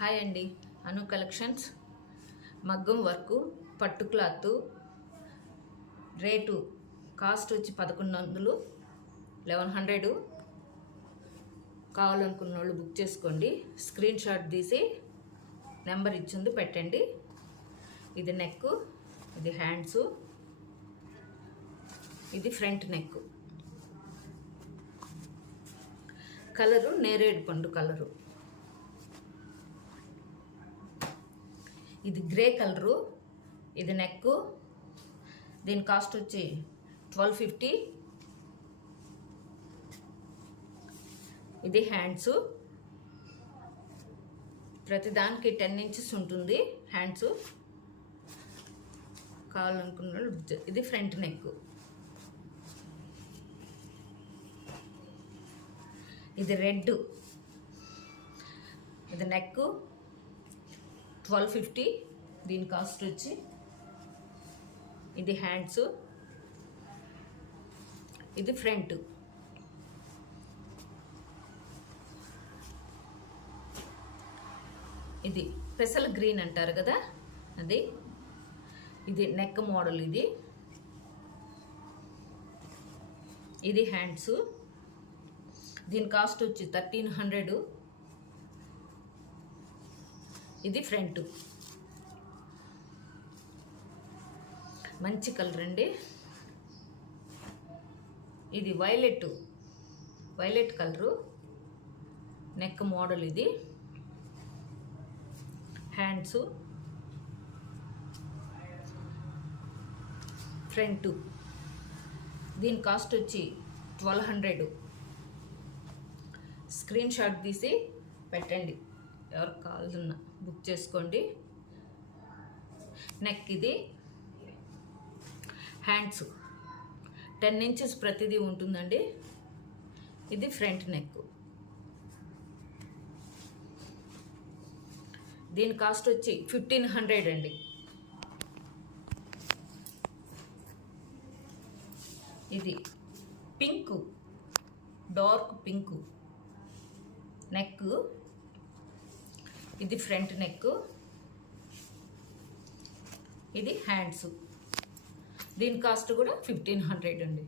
Hi అండి, అను collections. మగ్గం work పట్టు క్లాత్ రేటు కాస్ట్ వచ్చి 1100 1100 కావాలనుకున్న వాళ్ళు బుక్ చేసుకోండి. స్క్రీన్ షాట్ తీసి నెంబర్ ఇచ్చింది పెట్టండి. ఇది నెక్, ఇది హ్యాండ్స్, ఇది ఫ్రంట్ నెక్. కలరు నేరేడు పండు కలరు. ఇది గ్రే కలరు. ఇది నెక్. దీని కాస్ట్ వచ్చి 1250. ఇది హ్యాండ్స్. ప్రతిదానికి 10 ఇంచెస్ ఉంటుంది హ్యాండ్స్. కావాలనుకున్న ఇది ఫ్రంట్ నెక్. ఇది రెడ్. ఇది నెక్ 1250. దీని కాస్ట్ వచ్చి. ఇది హ్యాండ్స్. ఇది ఫ్రంట్. ఇది పెసల్ గ్రీన్ అంటారు కదా, అది. ఇది నెక్ మోడల్. ఇది హ్యాండ్స్. దీని కాస్ట్ వచ్చి 1300. ఇది ఫ్రంట్. మంచి కలర్ అండి. ఇది వైలెట్ కలరు. Neck model. ఇది హ్యాండ్స్, ఫ్రంట్. దీని కాస్ట్ వచ్చి 1200. స్క్రీన్ షాట్ తీసి పెట్టండి. ఎవరికి కావాలన్నా బుక్ చేసుకోండి. నెక్. ఇది హ్యాండ్స్ 10 ఇంచెస్ ప్రతిదీ ఉంటుందండి. ఇది ఫ్రంట్ నెక్. దీని కాస్ట్ వచ్చి 1500 అండి. ఇది పింక్, డార్క్ పింక్ నెక్. ఇది ఫ్రంట్ నెక్. ఇది హ్యాండ్స్. దీని కాస్ట్ కూడా 1500 అండి.